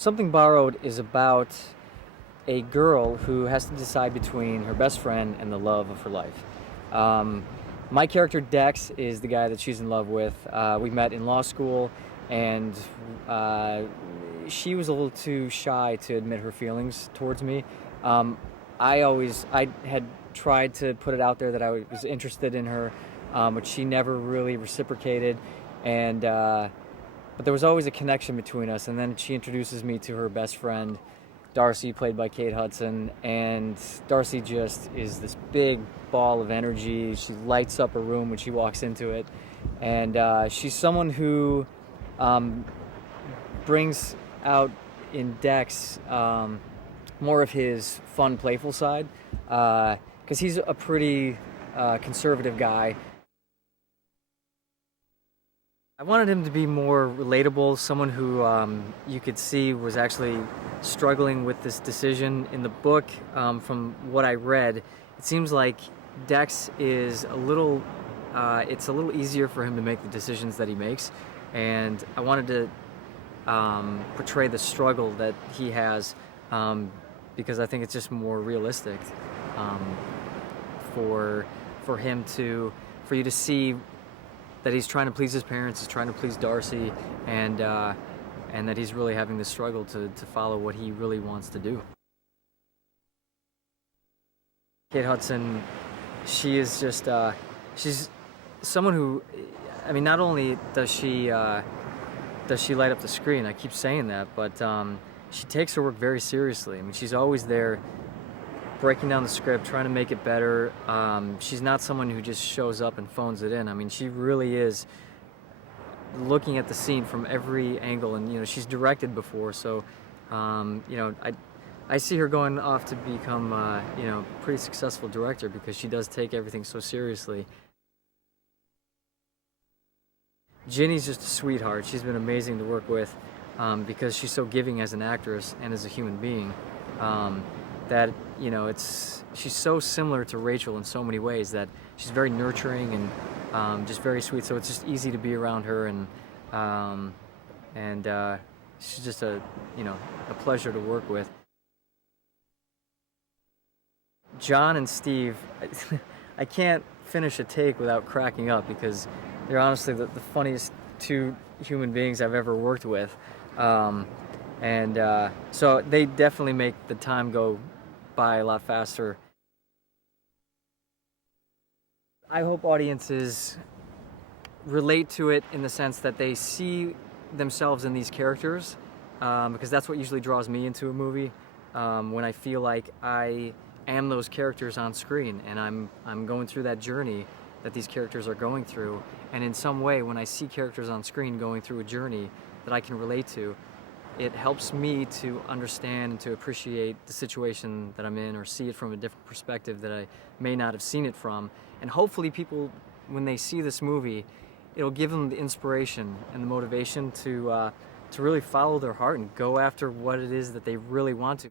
Something Borrowed is about a girl who has to decide between her best friend and the love of her life. Um, my character Dex is the guy that she's in love with. We met in law school, and uh, she was a little too shy to admit her feelings towards me. Um, I had tried to put it out there that I was interested in her, but she never really reciprocated, and but there was always a connection between us. And then she introduces me to her best friend, Darcy, played by Kate Hudson, and Darcy just is this big ball of energy. She lights up a room when she walks into it, and she's someone who um, brings out in Dex more of his fun, playful side, because he's a pretty conservative guy. I wanted him to be more relatable, someone who you could see was actually struggling with this decision. In the book, from what I read, it seems like Dex is it's a little easier for him to make the decisions that he makes, and I wanted to portray the struggle that he has, because I think it's just more realistic um, for him for you to see that he's trying to please his parents, he's trying to please Darcy, and that he's really having this struggle to follow what he really wants to do. Kate Hudson, she is just she's someone who, I mean, not only does she light up the screen, I keep saying that, but she takes her work very seriously. I mean, she's always there breaking down the script, trying to make it better. She's not someone who just shows up and phones it in. I mean, she really is looking at the scene from every angle, and she's directed before, so I see her going off to become pretty successful director, because she does take everything so seriously. Ginny's just a sweetheart. She's been amazing to work with, because she's so giving as an actress and as a human being. That she's so similar to Rachel in so many ways, that she's very nurturing and just very sweet. So it's just easy to be around her, and she's just a pleasure to work with. John and Steve, I can't finish a take without cracking up, because they're honestly the funniest two human beings I've ever worked with. So they definitely make the time go by a lot faster. I hope audiences relate to it in the sense that they see themselves in these characters, because that's what usually draws me into a movie, when I feel like I am those characters on screen, and I'm going through that journey that these characters are going through. And in some way, when I see characters on screen going through a journey that I can relate to, it helps me to understand and to appreciate the situation that I'm in, or see it from a different perspective that I may not have seen it from. And hopefully people, when they see this movie, it'll give them the inspiration and the motivation to really follow their heart and go after what it is that they really want to.